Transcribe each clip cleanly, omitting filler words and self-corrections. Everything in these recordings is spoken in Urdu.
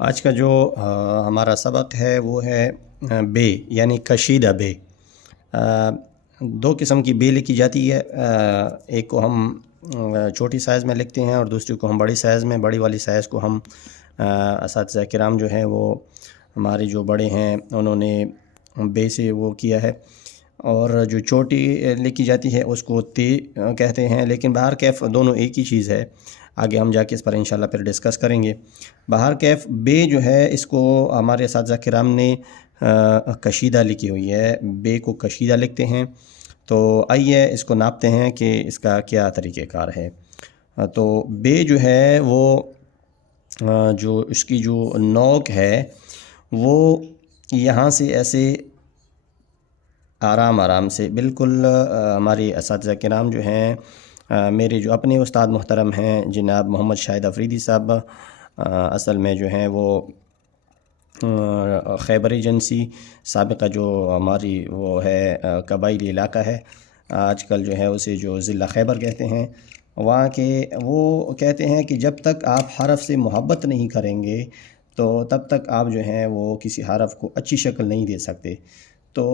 آج کا جو ہمارا سبق ہے وہ ہے بے یعنی کشیدہ بے۔ دو قسم کی بے لکھی جاتی ہے، ایک کو ہم چھوٹی سائز میں لکھتے ہیں اور دوسری کو ہم بڑی سائز میں۔ بڑی والی سائز کو ہم اساتذہ کرام جو ہیں وہ ہمارے جو بڑے ہیں انہوں نے بے سے وہ کیا ہے، اور جو چھوٹی لکھی جاتی ہے اس کو تے کہتے ہیں، لیکن بہر کیف دونوں ایک ہی چیز ہے۔ آگے ہم جا کے اس پر انشاءاللہ پھر ڈسکس کریں گے۔ بہر کیف بے جو ہے اس کو ہمارے اساتذہ کرام نے کشیدہ لکھی ہوئی ہے، بے کو کشیدہ لکھتے ہیں۔ تو آئیے اس کو ناپتے ہیں کہ اس کا کیا طریقہ کار ہے۔ تو بے جو ہے وہ جو اس کی جو نوک ہے وہ یہاں سے ایسے آرام سے بالکل ہمارے اساتذہ کرام جو ہیں، میرے جو اپنے استاد محترم ہیں جناب محمد شاہد افریدی صاحب، اصل میں جو ہیں وہ خیبر ایجنسی سابقہ جو ہماری وہ ہے قبائلی علاقہ ہے، آج کل جو ہے اسے جو ضلع خیبر کہتے ہیں، وہاں کے وہ کہتے ہیں کہ جب تک آپ حرف سے محبت نہیں کریں گے تو تب تک آپ جو ہیں وہ کسی حرف کو اچھی شکل نہیں دے سکتے۔ تو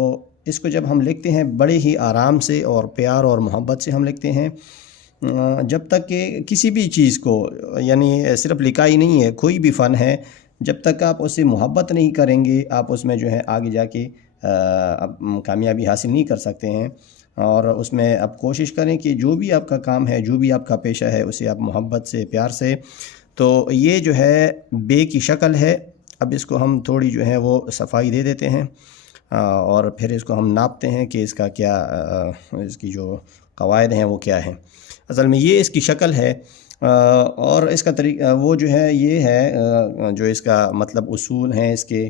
اس کو جب ہم لکھتے ہیں بڑے ہی آرام سے اور پیار اور محبت سے ہم لکھتے ہیں، جب تک کہ کسی بھی چیز کو، یعنی صرف لکھائی نہیں ہے، کوئی بھی فن ہے، جب تک آپ اسے محبت نہیں کریں گے آپ اس میں جو ہے آگے جا کے کامیابی حاصل نہیں کر سکتے ہیں۔ اور اس میں اب کوشش کریں کہ جو بھی آپ کا کام ہے، جو بھی آپ کا پیشہ ہے، اسے آپ محبت سے، پیار سے۔ تو یہ جو ہے بے کی شکل ہے۔ اب اس کو ہم تھوڑی جو ہے وہ صفائی دے دیتے ہیں اور پھر اس کو ہم ناپتے ہیں کہ اس کا کیا، اس کی جو قواعد ہیں وہ کیا ہیں۔ اصل میں یہ اس کی شکل ہے، اور اس کا طریقہ وہ جو ہے یہ ہے، جو اس کا مطلب اصول ہیں، اس کے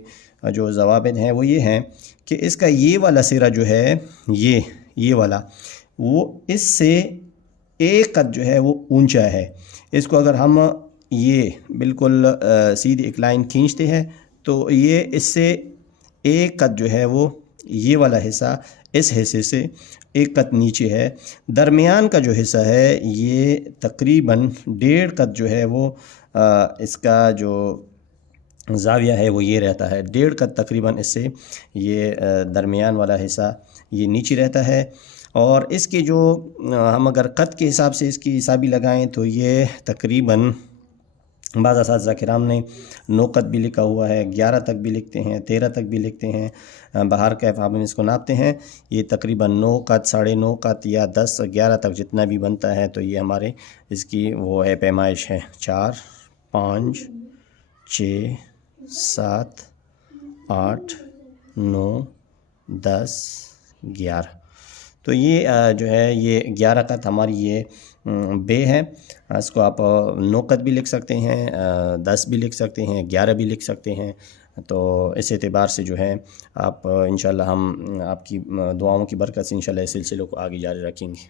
جو ضوابط ہیں وہ یہ ہیں کہ اس کا یہ والا سرا جو ہے، یہ والا، وہ اس سے ایک قد جو ہے وہ اونچا ہے۔ اس کو اگر ہم یہ بالکل سیدھی ایک لائن کھینچتے ہیں تو یہ اس سے ایک قد جو ہے وہ یہ والا حصہ اس حصے سے ایک قد نیچے ہے۔ درمیان کا جو حصہ ہے یہ تقریباً 1.5 قد جو ہے وہ اس کا جو زاویہ ہے وہ یہ رہتا ہے، 1.5 قد تقریباً اس سے یہ درمیان والا حصہ یہ نیچے رہتا ہے۔ اور اس کی جو ہم اگر قد کے حساب سے اس کی حسابی لگائیں تو یہ تقریباً بعض اساتذہ کرام نے 9 قد بھی لکھا ہوا ہے، 11 تک بھی لکھتے ہیں، 13 تک بھی لکھتے ہیں۔ بہر کیف ہم اس کو ناپتے ہیں، یہ تقریباً 9 قد، 9.5 قد یا 10 11 تک جتنا بھی بنتا ہے، تو یہ ہمارے اس کی وہ ہے پیمائش ہے 4 5 6 7 8 9 10 11۔ تو یہ جو ہے یہ 11 قد ہماری یہ بے ہے۔ اس کو آپ 9 قد بھی لکھ سکتے ہیں، 10 بھی لکھ سکتے ہیں، 11 بھی لکھ سکتے ہیں۔ تو اس اعتبار سے جو ہے آپ انشاءاللہ ہم آپ کی دعاؤں کی برکت سے انشاءاللہ اس سلسلے کو آگے جاری رکھیں گے۔